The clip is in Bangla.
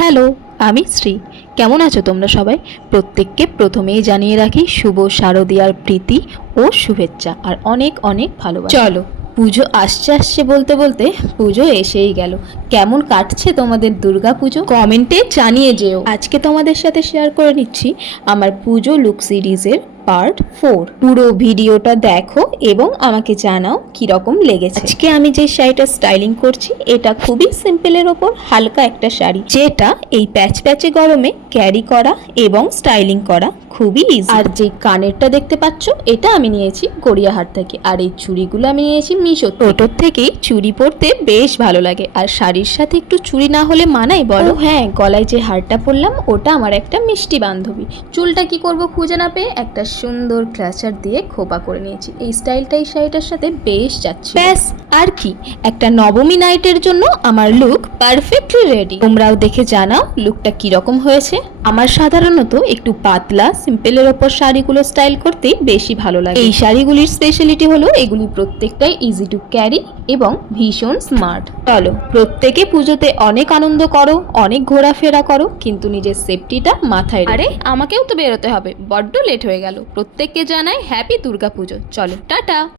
হ্যালো, আমি শ্রী। কেমন আছো তোমরা সবাই? প্রত্যেককে প্রথমেই জানিয়ে রাখি শুভ শারদীয়ার প্রীতি ও শুভেচ্ছা আর অনেক অনেক ভালোবাসা। চলো, পুজো আসছে আসছে বলতে বলতে পুজো এসেই গেল। কেমন কাটছে তোমাদের দুর্গা পুজো? কমেন্টে জানিয়ে যেও। আজকে তোমাদের সাথে শেয়ার করে নিচ্ছি আমার পুজো লুক সিরিজের পার্ট 4। পুরো ভিডিওটা দেখো এবং আমাকে জানাও কিরকম লেগেছে। আজকে আমি যে শাড়িটা স্টাইলিং করছি এটা খুবই সিম্পলের ওপর হালকা একটা শাড়ি, যেটা এই প্যাচ প্যাচে গরমে ক্যারি করা এবং স্টাইলিং করা খুবই ইজি। আর যে কানেরটা দেখতে পাচ্ছ এটা আমি নিয়েছি গড়িয়াহাট থেকে, আর এই চুড়িগুলো আমি নিয়েছি মিশো। টোটোর থেকেই চুড়ি পরতে বেশ ভালো লাগে, আর শাড়ির সাথে একটু চুড়ি না হলে মানাই বলো? হ্যাঁ, গলায় যে হারটা পরলাম ওটা আমার একটা মিষ্টি বান্ধবী। চুলটা কি করব খুঁজে না পেয়ে একটা সুন্দর ক্লাচার দিয়ে খোপা করে নিয়েছি। এই স্টাইলটা এই শাড়িটার সাথে বেশ যাচ্ছে। ব্যাস, আর কি, একটা নবমী নাইটের জন্য আমার লুক পারফেক্টলি রেডি। তোমরাও দেখে জানাও লুকটা কিরকম হয়েছে। আমার সাধারণত একটু পাতলা সিম্পলের ওপর শাড়িগুলো স্টাইল করতেই বেশি ভালো লাগে। এই শাড়িগুলির স্পেশালিটি হলো এগুলি প্রত্যেকটাই ইজি টু ক্যারি এবং ভীষণ স্মার্ট। চলো, প্রত্যেকে পুজোতে অনেক আনন্দ করো, অনেক ঘোরাফেরা করো, কিন্তু নিজের সেফটিটা মাথায় রেখো। আরে আমাকেও তো বেরোতে হবে, বড্ড লেট হয়ে গেল। প্রত্যেককে জানাই হ্যাপি দুর্গা পুজো। চলো, টাটা।